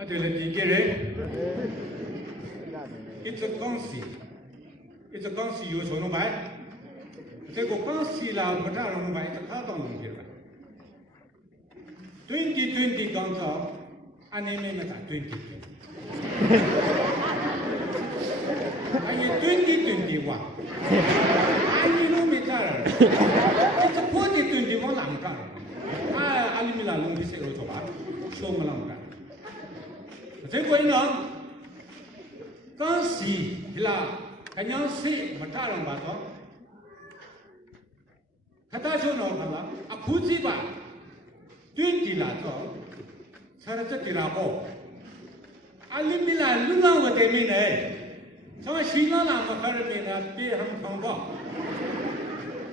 It's a consi. It's a consi you show no by. They go consi la matara by the carbon here. 2020 comes out, and I name it 2020. And in 2021, I know me car. It's a 2021 I'm car. I Alimila Lungi Serotoba, show Malanga. Then going on, can't see Hila, can you see Mataran Bato? Katasho no Hala, a Puziba, 20 Lato, Saratakirabo. Alimila Luna, what they mean, eh? So she no longer Karamina, be him from Bob.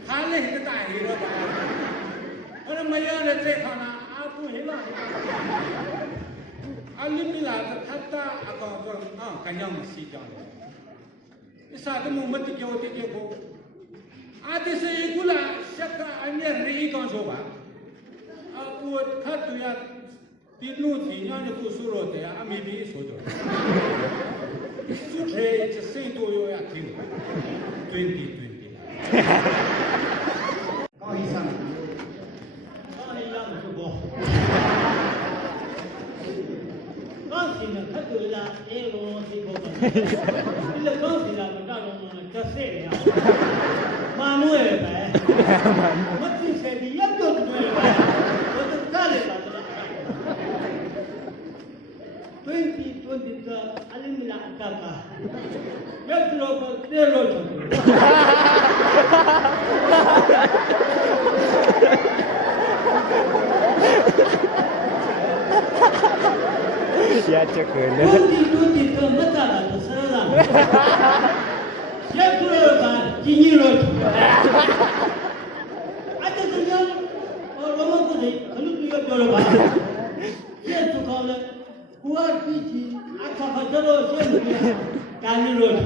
Hale hit the time here. What am I on a take on Abu Hila? Alimila, Tata, about Kanyam Sita. It's at the moment to go to go. I say, Gula, Shaka, and yet Rigon Soba. I would cut to your Pinuti, Yana Kusuro, there, I may be so. It's a Saint Oyo 2020. How is son? How is young to go? Consider Katula, Ego, the consider Madame Cassia. Manuel, what you said, the young don't know what the Taliban. 2020 Alimila Kaka. Let's look at the road. Ya cakap. 2020 Matala to Salam. Let's look at the road. I just know Roman Kudi, yes, to call it. Who are teaching at Kapatolo, Kali Road?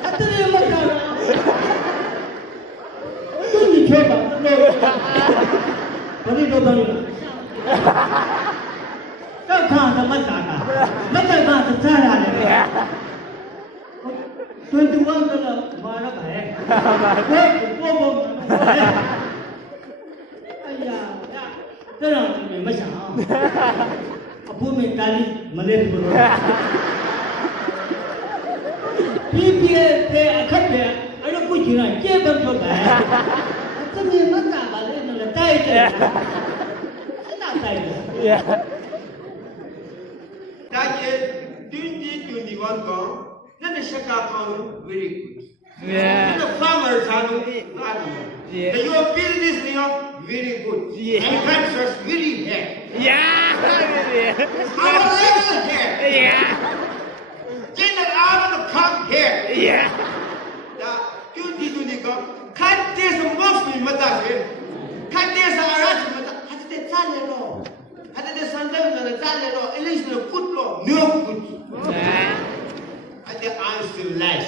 At the name of Kala, don't you care about the road? What is the Banana? Don't count the Mataka. Mataka to Tara. 21 Marabay. Thế nào thì mình mới sợ bố mình cali mà lên rồi khi kia thế khách về anh nó cũng chỉ là chế bên cho bé cái mình mất cả bà lên là tay thế nào tay được That year, 2021 gone, then the Shaka found very good. Yeah. The farmers are not good. Yeah. The your business now very good. Yeah. Agriculture very bad. Yeah. Our level here. Yeah. General Arnold come here. Yeah. The 2020 gone, cut this mostly Matasin. Cut this Arash Mata. Had the Talero. Had the Sandam and the Talero. At least the good law. No good. And the answer less.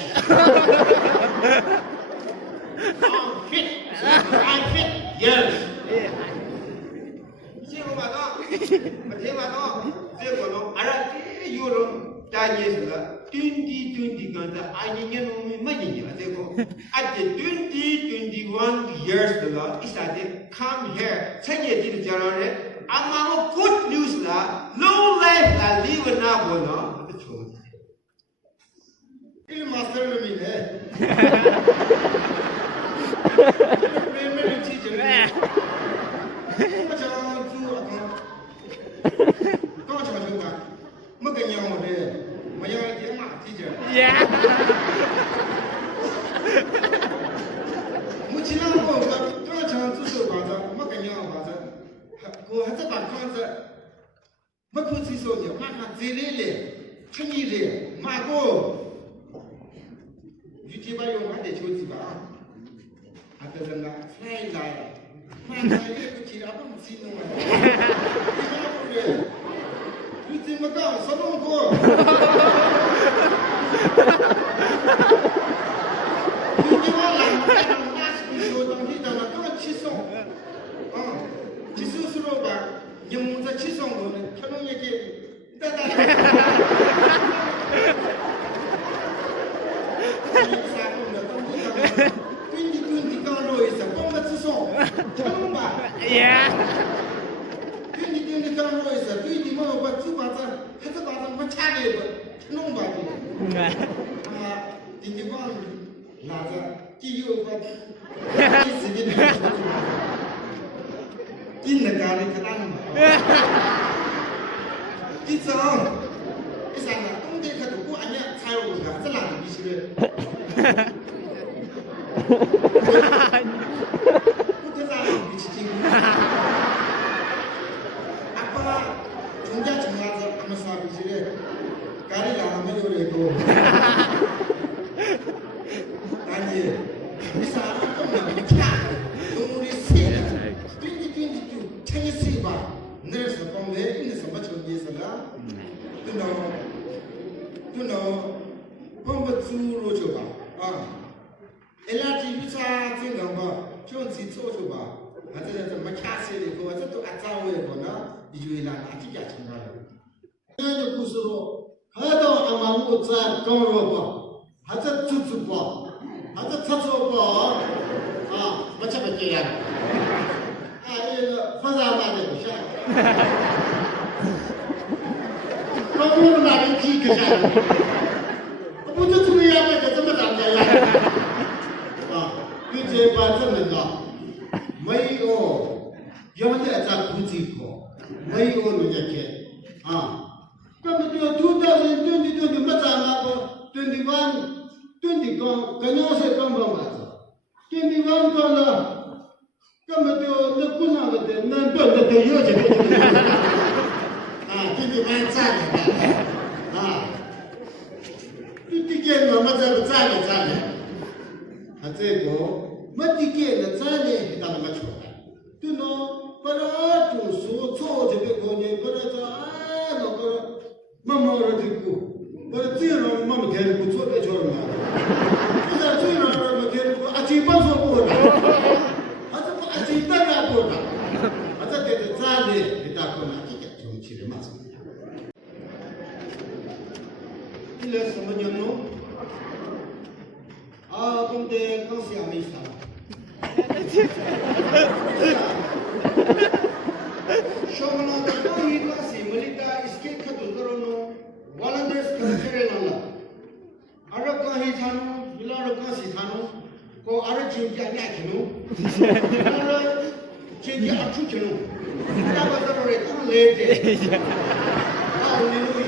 I'm fit. Yes. See what I know. But here I know. There we go. Arati Euro. That is the 2020 ganda. I didn't know money. At the 2021 years, the Lord is that they come here. Say it in January. I'm good news la. Long life la live now. No. The truth. Il master le mine. 这七双我呢，看侬也给，哒哒。啥弄的？当地讲，对刚肉一声，光个只双，看侬吧。耶！对刚肉一声，对我把嘴巴子，还是把它我掐的个，看侬吧的。啊，对光拿着，第六个，第四个呢？第那个的他哪能？第三，第三个，冬天可都过安年才有个，这哪里必须的？不知道必须进。阿爸，从家从哪子，俺们啥必须的？家里让俺们有那个。但是，你啥都不能看，都得写。10岁吧，那是光来，那什么成绩是了？对喏，帮不猪肉去吧，啊，人家这鱼叉这个吧，就自己做去吧，啊，这怎么卡死的？我这都按照位过呢，你就拿几家成了。那就不是说，看到俺妈母在刚肉吧，还在煮煮吧，还在炒炒吧，啊，我这么这样。那个发啥嘛的不下，光我们那里几个下，不就这么样嘛，就这么长的呀？啊，对这班这么高，没有原来在估计过，没有那些啊，根本就2020没咋那个21刚，跟样是刚刚嘛子，21刚了。根本就那不那个的，那都有这个啊，这蛮赞的啊，这件我们这个赞的，啊这个没这件的赞的，他们没出来，对喏，把那种说错这个观念，把那个那个慢慢的这个，把那这样慢慢的不错的错了，现在这样慢慢的，啊，基本上不了。最大的不大，我这个站的，你大哥哪几个中起的嘛？你来什么人呢？啊，我们的刚下没上。小朋友的刚一刚是没里的，是给看多少呢？我那的是看起来了，阿拉刚一场呢，伊拉那刚是场呢。ko ara jinja nya kinu ara jinja achu kinu ta ba ta re ta le de ta ni